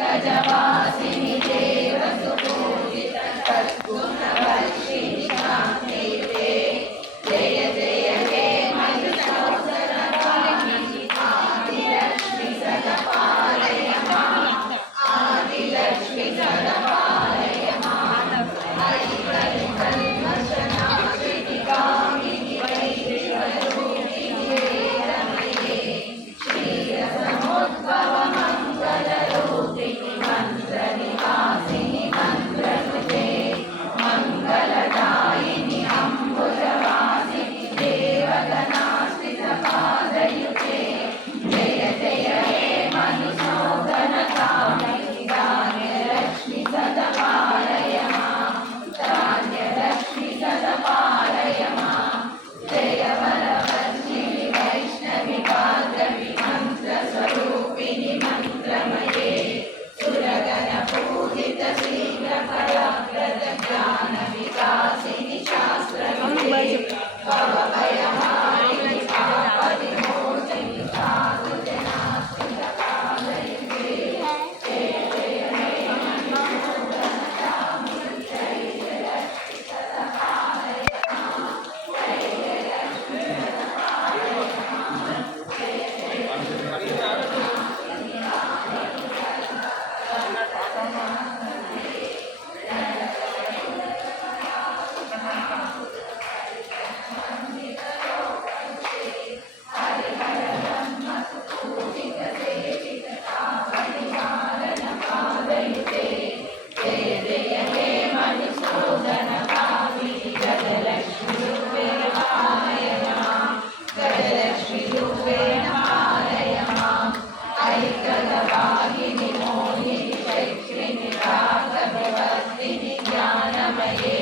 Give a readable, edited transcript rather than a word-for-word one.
गजवासिनि देवसुपूजित सद्गुणवर्षिणि शान्ते ते जय जय हे महिषासुरवाहिनि आदिलक्ष्मि सदपालय माम् आदिलक्ष्मि सदपालय माम् कल्मषनाशिनि कामिनि वैश्वरूपिणि वेदमये क्षीरसमुद्भव मङ्गलरूपिणि मन्त्रनिवासिनि मन्त्रनुते मङ्गलदायिनि अम्बुजवासिनि देवगणाश्रितपादयुते जय जय हे मनुसूदनकामिनि धान्यलक्ष्मि सदपालय माम् धान्यलक्ष्मि सदपालय माम् जय वरवर्षिणि वैष्णवि भार्गवि मन्त्रस्वरूपिणि मन्त्रमये सुरगणपूजित शीघ्रफलप्रद ज्ञानविकासिनि शास्त्रविदे भवभयहारिणि पापविमोचिनि साधुजनाश्रितपादयुते जय जय हे मन्मथोदनकामिनि जयलक्ष्मि सदपालय माम् जयलक्ष्मि सदपालय माम् जय जय हरिहरब्रह्मसुपूजितसेविततापनिवारणपादयुते जय जय हे मधुसूदनकामिनि गजलक्ष्मीरूपेण पालय माम् गजलक्ष्मीरूपेण पालय माम् ऐकगवाहिनि मोहिनि चैत्रिणि रागविवर्तिनि ज्ञानमये